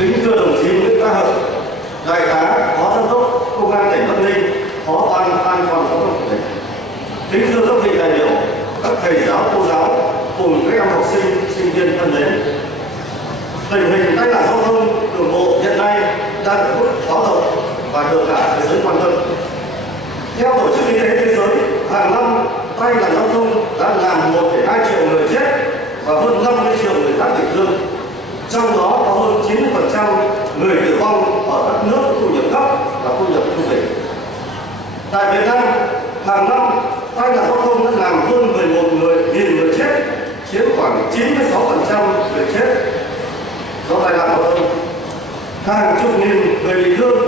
Kính thưa đồng chí Nguyễn Bá Hợp, đại tá phó giám đốc công an tỉnh Bắc Ninh, phó ban an toàn giao thông tỉnh. Kính thưa các vị đại biểu, các thầy giáo, cô giáo cùng các em học sinh, sinh viên thân mến. Tình hình tai nạn giao thông đường bộ hiện nay đang ở mức báo động và được cả thế giới quan tâm. Theo Tổ chức Y tế Thế giới, hàng năm tai nạn giao thông đã làm 1,2 triệu người chết và hơn 50 triệu người khác bị thương. Trong đó có hơn 90% người tử vong ở các nước thu nhập thấp và thu nhập trung bình. Tại Việt Nam, hàng năm tai nạn giao thông đã làm hơn 11.000 người chết, chiếm khoảng 96% người chết do tai nạn giao thông. Hàng chục nghìn người bị thương,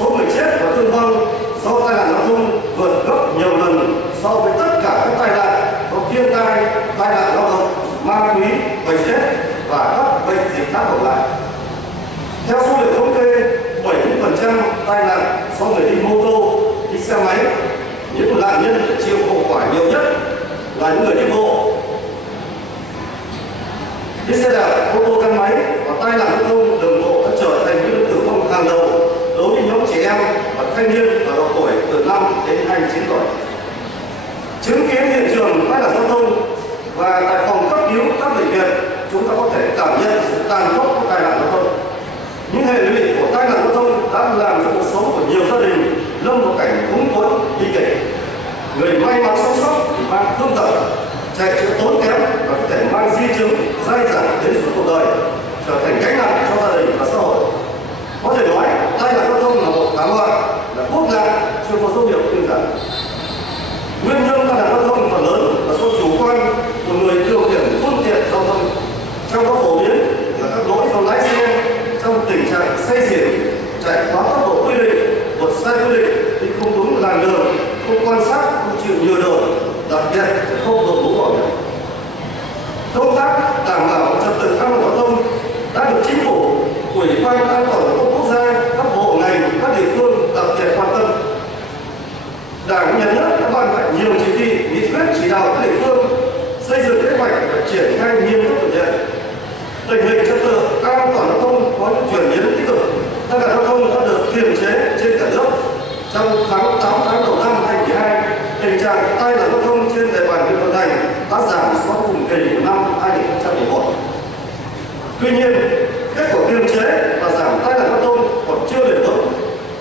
số người chết và thương vong do tai nạn giao thông vượt gấp nhiều lần so với tất cả các tai nạn do thiên tai, tai nạn giao thông, ma túy, bệnh chết và các bệnh dịch khác còn lại. Theo số liệu thống kê, 70% tai nạn do người đi mô tô, đi xe máy. Những nạn nhân chịu hậu quả nhiều nhất là những người đi bộ, đi xe đạp, ô tô gắn máy, và tai nạn giao thông đường bộ đã trở thành nguyên nhân tử vong hàng đầu đối với nhóm trẻ em và thanh niên ở độ tuổi từ 5 đến 29 tuổi. Chứng kiến hiện trường tai nạn giao thông và tại phòng cấp cứu các bệnh viện, chúng ta có thể cảm nhận sự tàn khốc của tai nạn giao thông. Những hệ lụy của tai nạn giao thông đã làm cho cuộc sống của nhiều gia đình lâm vào cảnh túng quẫn, bi kịch. Người may mắn sống sót thì mang thương tật, chạy chữa tốn kém và có thể mang di chứng dai dẳng đến suốt cuộc đời, trở thành gánh nặng cho gia đình và xã hội. Có thể nói, tai nạn giao thông là một thảm họa, là quốc nạn chưa có dấu hiệu thuyên giảm. Nguyên nhân tai nạn giao thông phần lớn là do chủ quan của người điều khiển phương tiện giao thông, trong đó phổ biến là các lỗi do lái xe trong tình trạng say xỉn, chạy quá tốc độ quy định, vượt sai quy định, đi không đúng làn đường, không quan sát, không chịu nhường đường, đặc biệt là không đội mũ bảo hiểm. Công tác đảm bảo trật tự an toàn giao thông đã được Chính phủ, Ủy ban An toàn giao thông quốc gia, các bộ ngành, các địa phương đặc biệt quan tâm. Đảng, Nhà nước đã ban hành nhiều chỉ thị, nghị quyết chỉ đạo các địa phương xây dựng kế hoạch và triển khai nghiêm túc thực hiện. Tình hình trật tự an toàn giao thông có những chuyển biến tích cực. Tai nạn giao thông đã được kiềm chế trên cả nước. Trong 8 tháng đầu năm 2022, tình trạng tai nạn giao thông trên địa bàn huyện Thuận Thành đã giảm so với cùng kỳ của năm 2011. Tuy nhiên, kết quả kiềm chế và giảm tai nạn giao thông còn chưa bền vững.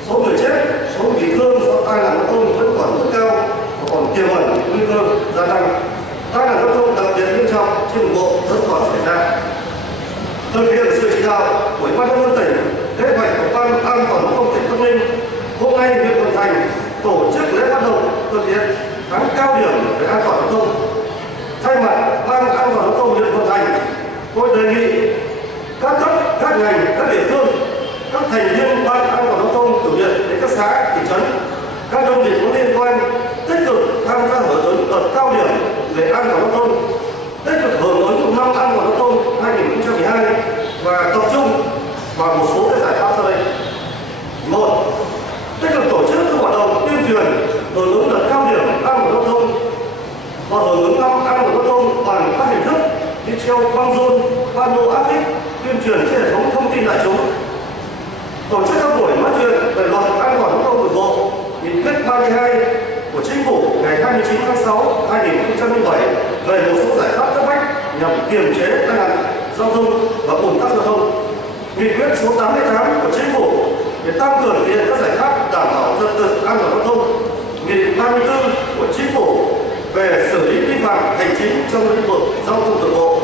Số người chết, số người bị thương do tai nạn giao thông vẫn còn rất cao và còn tiềm ẩn nguy cơ gia tăng. Tai nạn giao thông đặc biệt nghiêm trọng trên đường bộ vẫn còn xảy ra. Thực hiện sự chỉ đạo của Ủy ban nhân dân tỉnh, kế hoạch của Ban An toàn giao thông tỉnh Bắc Ninh, hôm nay huyện Thuận Thành tổ chức lễ phát động thực hiện tháng cao điểm về an toàn giao thông. Thay mặt Ban An toàn giao thông huyện Thuận Thành, tôi đề nghị các cấp, các ngành, các địa phương, các thành viên Ban An toàn giao thông từ huyện đến các xã, thị trấn, các đơn vị có liên quan tích cực tham gia hưởng ứng đợt cao điểm về an toàn giao thông, tích cực hưởng ứng năm an toàn giao thông 2012 và tập trung vào một số giải pháp sau đây. 1. Tích cực tổ chức các hoạt động tuyên truyền hưởng ứng đợt cao điểm an toàn giao thông và hưởng ứng năm an toàn giao thông bằng các hình thức như treo băng rôn, pano áp phích, tuyên truyền trên hệ thống thông tin đại chúng. Tổ chức các buổi nói chuyện về luật an toàn giao thông đường bộ, nghị quyết 32 của Chính phủ ngày 29 tháng 6 2007 về một số giải pháp cấp bách nhằm kiềm chế tai nạn giao thông và ùn tắc giao thông. Nghị quyết số 88 của Chính phủ để tăng cường thực hiện các giải pháp đảm bảo trật tự an toàn giao thông. Nghị định 34 của Chính phủ về xử lý vi phạm hành chính trong lĩnh vực giao thông đường bộ.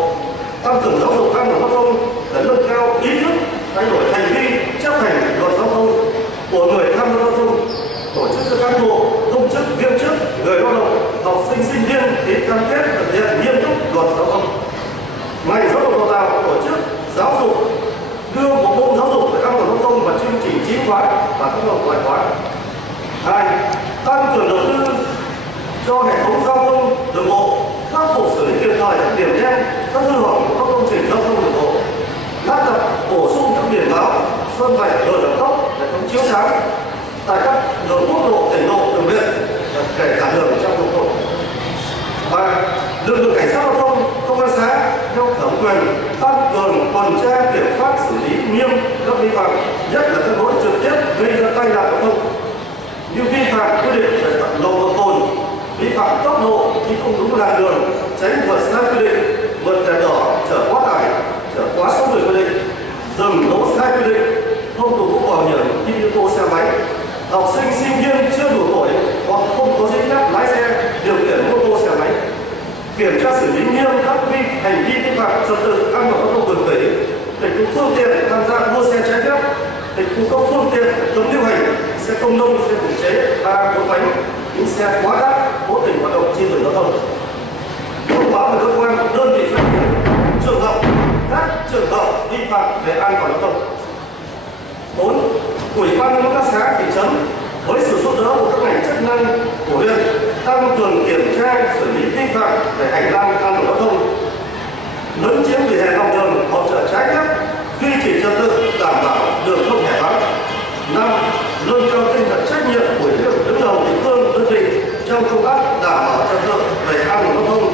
Tăng cường giáo dục an toàn giao thông để nâng cao ý thức, thay đổi hành vi chấp hành luật giao thông của người tham gia giao thông. Tổ chức cho cán bộ, công chức, viên chức, người lao động, học sinh, sinh viên ký cam kết thực hiện nghiêm túc luật giao thông. Ngành giáo dục đào tạo tổ chức giáo dục đưa bộ môn giáo dục về an toàn giao thông và chương trình chính khóa và các học ngoại khóa. 2. Tăng cường đầu tư cho hệ thống giao thông đường bộ, khắc phục xử lý kịp thời các điểm đen, các hư hỏng của các công trình giao thông đường bộ, lắp đặt bổ sung các biển báo, sơn vạch, cờ đèn tốc, hệ thống chiếu sáng tại các đường quốc lộ, tỉnh lộ, đường huyện, kể cả đường trong đường bộ. Và lực lượng cảnh sát giao thông, công an xã theo thẩm quyền tăng cường tuần tra kiểm soát xử lý nghiêm nghiêm các vi phạm, nhất là các lỗi trực tiếp gây ra tai nạn giao thông như vi phạm quy định về nồng độ cồn, vi phạm tốc độ khi không đúng làn đường, tránh vượt sai quy định, vượt đèn đỏ, chở quá tải, chở quá số người quy định, dừng đỗ sai quy định, không đội mũ bảo hiểm khi đi ô tô xe máy, học sinh sinh viên chưa đủ tuổi hoặc không có giấy phép lái xe điều khiển ô tô xe máy, kiểm tra xử lý nghiêm các hành vi vi phạm trật tự an toàn giao thông đường thủy, tịch thu phương tiện tham gia đua xe trái phép, tịch thu các phương tiện cấm lưu hành, xe công nông, xe tự chế, ba bốn bánh, những xe quá tải cố tình hoạt động trên đường giao thông. Thông báo về cơ quan đơn vị doanh nghiệp các trường hợp vi phạm về an toàn giao thông. 4. Ủy ban nhân dân các xã thị trấn với sự giúp đỡ của các ngành chức năng của huyện tăng cường kiểm tra xử lý vi phạm về hành lang an toàn giao thông, lấn chiếm vỉa hè lòng đường, hỗ trợ trái phép, duy trì trật tự đảm bảo đường thông hẻ vắng. 5. Nâng cao tinh thần trách nhiệm của đứng đầu địa phương đơn vị trong công tác đảm bảo trật tự về an toàn giao thông,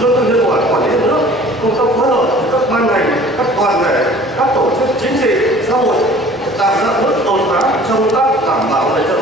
nâng cao hiệu quả quản lý nhà nước, công tác phối hợp với các ban ngành, các đoàn thể, các tổ chức chính trị xã hội tạo ra bước đột phá trong công tác đảm bảo về trật